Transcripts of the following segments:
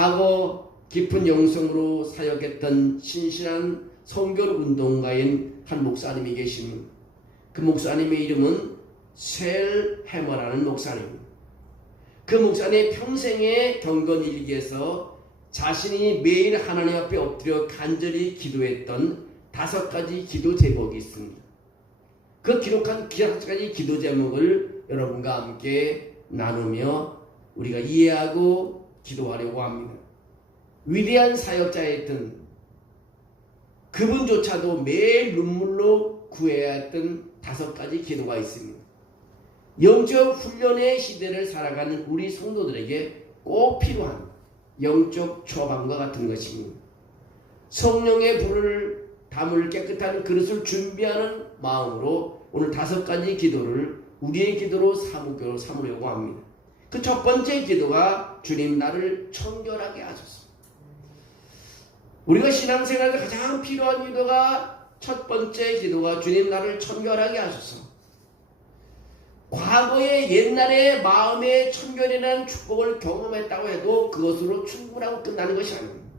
과거 깊은 영성으로 사역했던 신실한 선교운동가인 한 목사님이 계십니다. 그 목사님의 이름은 셀 해머라는 목사님입니다. 그 목사님 평생의 경건 일기에서 자신이 매일 하나님 앞에 엎드려 간절히 기도했던 5가지 기도 제목이 있습니다. 그 기록한 5가지 기도 제목을 여러분과 함께 나누며 우리가 이해하고 기도하려고 합니다. 위대한 사역자였던 그분조차도 매일 눈물로 구해야 했던 5가지 기도가 있습니다. 영적 훈련의 시대를 살아가는 우리 성도들에게 꼭 필요한 영적 처방과 같은 것입니다. 성령의 불을 담을 깨끗한 그릇을 준비하는 마음으로 오늘 5가지 기도를 우리의 기도로 삼으려고 합니다. 그 첫 번째 기도가 주님 나를 청결하게 하소서. 우리가 신앙생활에 가장 필요한 기도가 첫 번째 기도가 주님 나를 청결하게 하소서. 과거에 옛날에 마음의 청결이라는 축복을 경험했다고 해도 그것으로 충분하고 끝나는 것이 아닙니다.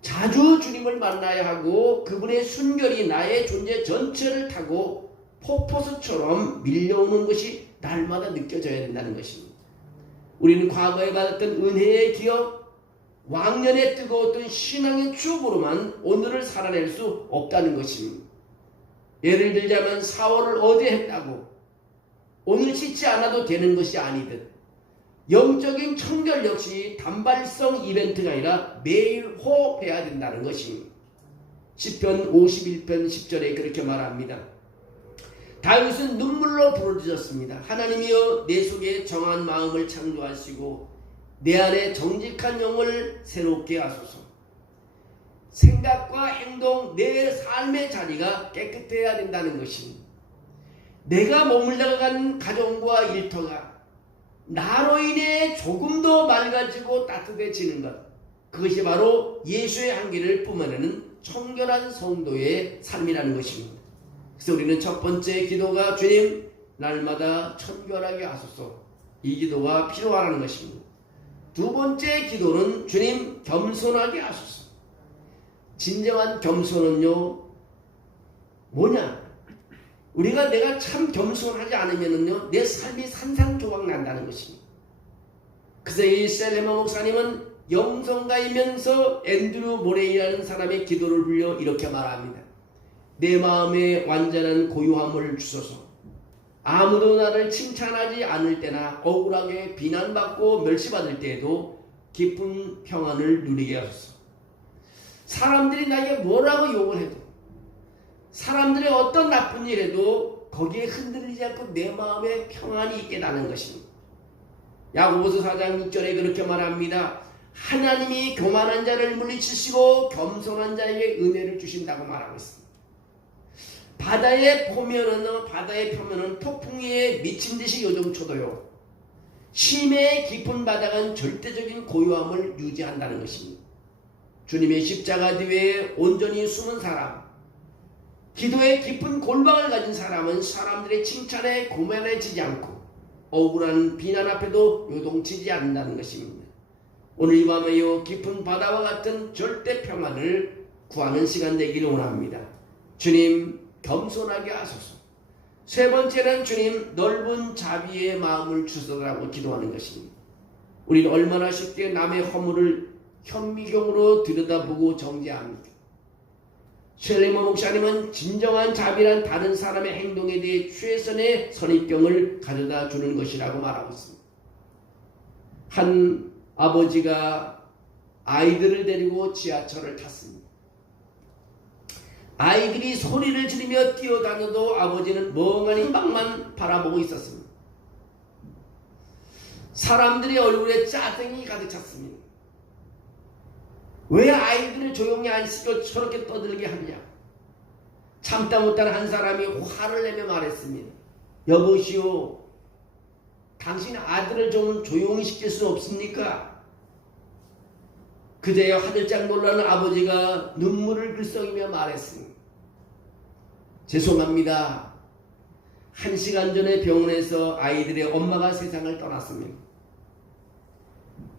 자주 주님을 만나야 하고 그분의 순결이 나의 존재 전체를 타고 폭포수처럼 밀려오는 것이 날마다 느껴져야 된다는 것입니다. 우리는 과거에 받았던 은혜의 기억, 왕년에 뜨거웠던 신앙의 추억으로만 오늘을 살아낼 수 없다는 것입니다. 예를 들자면 샤워를 어제 했다고 오늘 씻지 않아도 되는 것이 아니듯 영적인 청결 역시 단발성 이벤트가 아니라 매일 호흡해야 된다는 것입니다. 시편 51편 10절에 그렇게 말합니다. 다윗은 눈물로 부르짖었습니다. 하나님이여 내 속에 정한 마음을 창조하시고 내 안에 정직한 영을 새롭게 하소서. 생각과 행동, 내 삶의 자리가 깨끗해야 된다는 것입니다. 내가 머물러간 가정과 일터가 나로 인해 조금 더 맑아지고 따뜻해지는 것, 그것이 바로 예수의 한계를 뿜어내는 청결한 성도의 삶이라는 것입니다. 그래서 우리는 첫 번째 기도가 주님 날마다 청결하게 하소서, 이 기도가 필요하다는 것입니다. 두 번째 기도는 주님 겸손하게 하소서. 진정한 겸손은요 뭐냐? 내가 참 겸손하지 않으면은요 내 삶이 산산조각 난다는 것입니다. 그래서 이 셀레머 목사님은 영성가이면서 앤드류 모레이라는 사람의 기도를 불려 이렇게 말합니다. 내 마음에 완전한 고요함을 주소서. 아무도 나를 칭찬하지 않을 때나 억울하게 비난받고 멸시받을 때에도 깊은 평안을 누리게 하소서. 사람들이 나에게 뭐라고 욕을 해도, 사람들의 어떤 나쁜 일에도 거기에 흔들리지 않고 내 마음에 평안이 있게 나는 것입니다. 야고보서 4장 6절에 그렇게 말합니다. 하나님이 교만한 자를 물리치시고 겸손한 자에게 은혜를 주신다고 말하고 있습니다. 바다의 표면은 폭풍에 미친 듯이 요동쳐도요 심해 깊은 바다는 절대적인 고요함을 유지한다는 것입니다. 주님의 십자가 뒤에 온전히 숨은 사람, 기도의 깊은 골방을 가진 사람은 사람들의 칭찬에 고만해지지 않고 억울한 비난 앞에도 요동치지 않는다는 것입니다. 오늘 이 밤에요 깊은 바다와 같은 절대 평안을 구하는 시간 되기를 원합니다. 주님 겸손하게 하소서. 세 번째는 주님 넓은 자비의 마음을 주소서라고 기도하는 것입니다. 우리는 얼마나 쉽게 남의 허물을 현미경으로 들여다보고 정죄합니까? 셀레머 목사님은 진정한 자비란 다른 사람의 행동에 대해 최선의 선입견을 가져다 주는 것이라고 말하고 있습니다. 한 아버지가 아이들을 데리고 지하철을 탔습니다. 아이들이 소리를 지르며 뛰어다녀도 아버지는 멍하니 밖만 바라보고 있었습니다. 사람들의 얼굴에 짜증이 가득 찼습니다. 왜 아이들을 조용히 안 시켜 저렇게 떠들게 하느냐? 참다 못한 한 사람이 화를 내며 말했습니다. 여보시오, 당신 아들을 좀 조용히 시킬 수 없습니까? 그제야 화들짝 놀라는 아버지가 눈물을 글썽이며 말했습니다. 죄송합니다. 1시간 전에 병원에서 아이들의 엄마가 세상을 떠났습니다.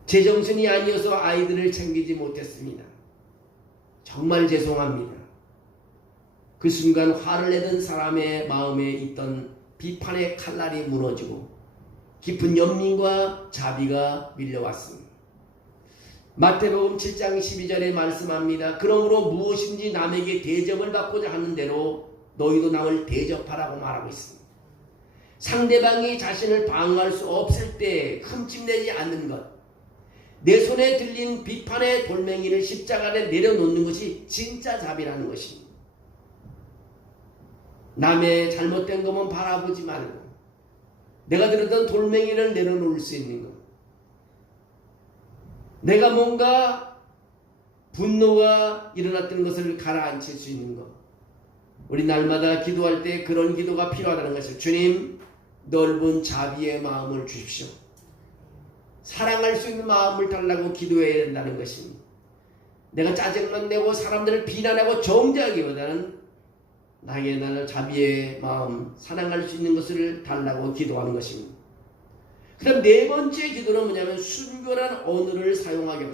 제정신이 아니어서 아이들을 챙기지 못했습니다. 정말 죄송합니다. 그 순간 화를 내던 사람의 마음에 있던 비판의 칼날이 무너지고 깊은 연민과 자비가 밀려왔습니다. 마태복음 7장 12절에 말씀합니다. 그러므로 무엇인지 남에게 대접을 받고자 하는 대로 너희도 남을 대접하라고 말하고 있습니다. 상대방이 자신을 방어할 수 없을 때 흠집내지 않는 것, 내 손에 들린 비판의 돌멩이를 십자가 아래 내려놓는 것이 진짜 자비라는 것입니다. 남의 잘못된 것만 바라보지 말고 내가 들었던 돌멩이를 내려놓을 수 있는 것, 내가 뭔가 분노가 일어났던 것을 가라앉힐 수 있는 것, 우리 날마다 기도할 때 그런 기도가 필요하다는 것을, 주님 넓은 자비의 마음을 주십시오. 사랑할 수 있는 마음을 달라고 기도해야 된다는 것입니다. 내가 짜증만 내고 사람들을 비난하고 정죄하기보다는 나에게 나는 자비의 마음, 사랑할 수 있는 것을 달라고 기도하는 것입니다. 그 다음 네 번째 기도는 뭐냐면 순결한 언어를 사용하게 하고,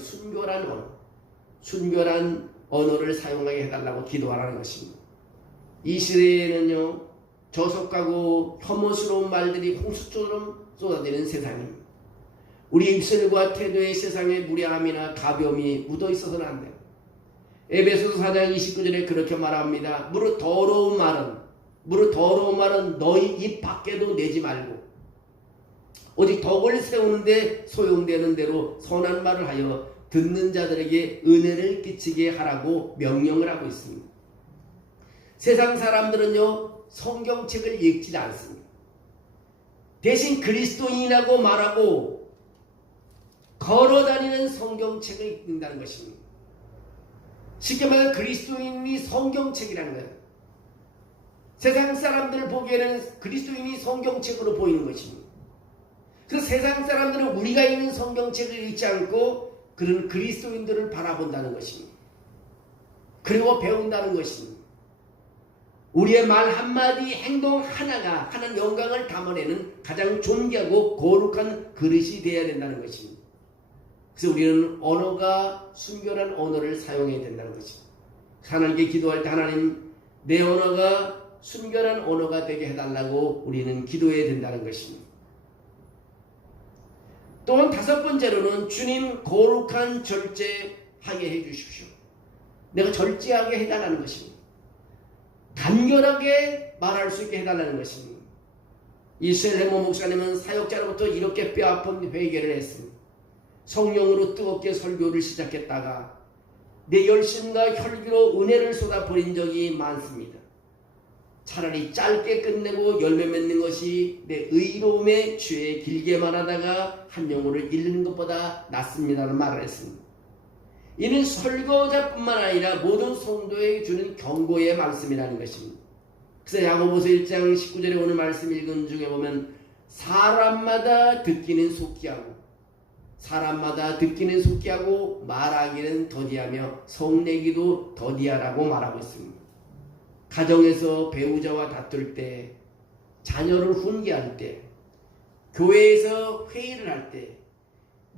순결한 언어를 사용하게 해달라고 기도하라는 것입니다. 이 시대에는요, 저속하고 혐오스러운 말들이 홍수처럼 쏟아지는 세상입니다. 우리 입술과 태도의 세상에 무례함이나 가벼움이 묻어 있어서는 안 돼요. 에베소서 4장 29절에 그렇게 말합니다. 무릇 더러운 말은 너희 입 밖에도 내지 말고 오직 덕을 세우는데 소용되는 대로 선한 말을 하여 듣는 자들에게 은혜를 끼치게 하라고 명령을 하고 있습니다. 세상 사람들은요, 성경책을 읽지 않습니다. 대신 그리스도인이라고 말하고 걸어다니는 성경책을 읽는다는 것입니다. 쉽게 말해 그리스도인이 성경책이라는 거예요. 세상 사람들을 보기에는 그리스도인이 성경책으로 보이는 것입니다. 그 세상 사람들은 우리가 읽는 성경책을 읽지 않고 그런 그리스도인들을 바라본다는 것입니다. 그리고 배운다는 것입니다. 우리의 말 한마디, 행동 하나가 하나님 영광을 담아내는 가장 존귀하고 거룩한 그릇이 되어야 된다는 것입니다. 그래서 우리는 언어가 순결한 언어를 사용해야 된다는 것입니다. 하나님께 기도할 때 하나님 내 언어가 순결한 언어가 되게 해달라고 우리는 기도해야 된다는 것입니다. 또한 다섯 번째로는 주님 거룩한 절제하게 해주십시오. 내가 절제하게 해달라는 것입니다. 간결하게 말할 수 있게 해달라는 것입니다. 이스라엘 레모 목사님은 사역자로부터 이렇게 뼈아픈 회개를 했습니다. 성령으로 뜨겁게 설교를 시작했다가 내 열심과 혈기로 은혜를 쏟아버린 적이 많습니다. 차라리 짧게 끝내고 열매 맺는 것이 내 의로움의 죄에 길게 말하다가 한 영혼을 잃는 것보다 낫습니다라는 말을 했습니다. 이는 설교자뿐만 아니라 모든 성도에게 주는 경고의 말씀이라는 것입니다. 그래서 야고보서 1장 19절에 오늘 말씀 읽은 중에 보면 사람마다 듣기는 속기하고 말하기는 더디하며 성내기도 더디하라고 말하고 있습니다. 가정에서 배우자와 다툴 때, 자녀를 훈계할 때, 교회에서 회의를 할 때,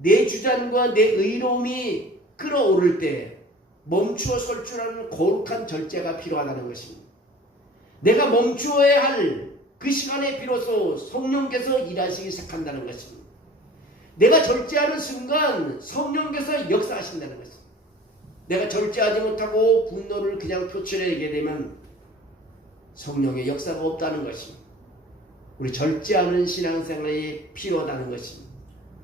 내 주장과 내 의로움이 끌어오를 때 멈추어 설 줄 아는 거룩한 절제가 필요하다는 것입니다. 내가 멈추어야 할 그 시간에 비로소 성령께서 일하시기 시작한다는 것입니다. 내가 절제하는 순간 성령께서 역사하신다는 것입니다. 내가 절제하지 못하고 분노를 그냥 표출하게 되면 성령의 역사가 없다는 것입니다. 우리 절제하는 신앙생활이 필요하다는 것입니다.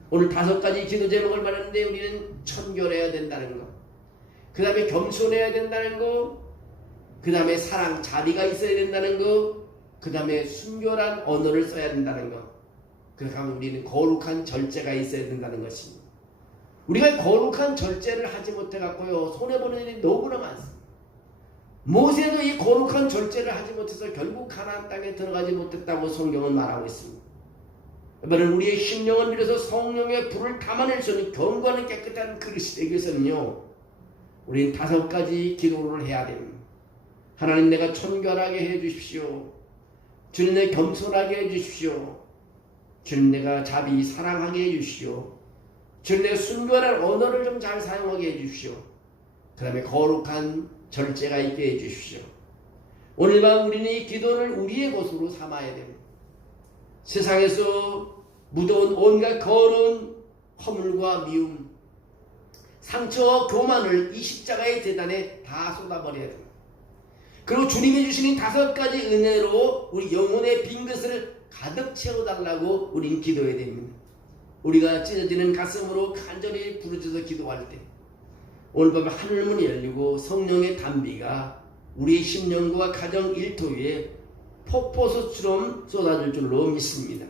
오늘 5가지 기도 제목을 말하는데 우리는 청결해야 된다는 것, 그 다음에 겸손해야 된다는 것, 그 다음에 사랑, 자비가 있어야 된다는 것, 그 다음에 순결한 언어를 써야 된다는 것, 그 다음에 우리는 거룩한 절제가 있어야 된다는 것입니다. 우리가 거룩한 절제를 하지 못해갖고요, 손해보는 일이 너무나 많습니다. 모세도 이 거룩한 절제를 하지 못해서 결국 가나안 땅에 들어가지 못했다고 성경은 말하고 있습니다. 여러분, 우리의 심령을 빌어서 성령의 불을 담아낼 수 있는 견고하는 깨끗한 그릇이 되기 위해서는요, 우리는 5가지 기도를 해야 됩니다. 하나님, 내가 청결하게 해주십시오. 주님, 내가 겸손하게 해주십시오. 주님, 내가 자비 사랑하게 해주십시오. 주님의 순결한 언어를 좀 잘 사용하게 해주십시오. 그 다음에 거룩한 절제가 있게 해주십시오. 오늘 밤 우리는 이 기도를 우리의 것으로 삼아야 됩니다. 세상에서 묻어온 온갖 거룩한 허물과 미움, 상처와 교만을 이 십자가의 재단에 다 쏟아버려야 됩니다. 그리고 주님이 주시는 5가지 은혜로 우리 영혼의 빈 것을 가득 채워달라고 우린 기도해야 됩니다. 우리가 찢어지는 가슴으로 간절히 부르짖어 기도할 때 오늘 밤에 하늘문이 열리고 성령의 단비가 우리의 심령과 가정 일터 위에 폭포수처럼 쏟아질 줄로 믿습니다.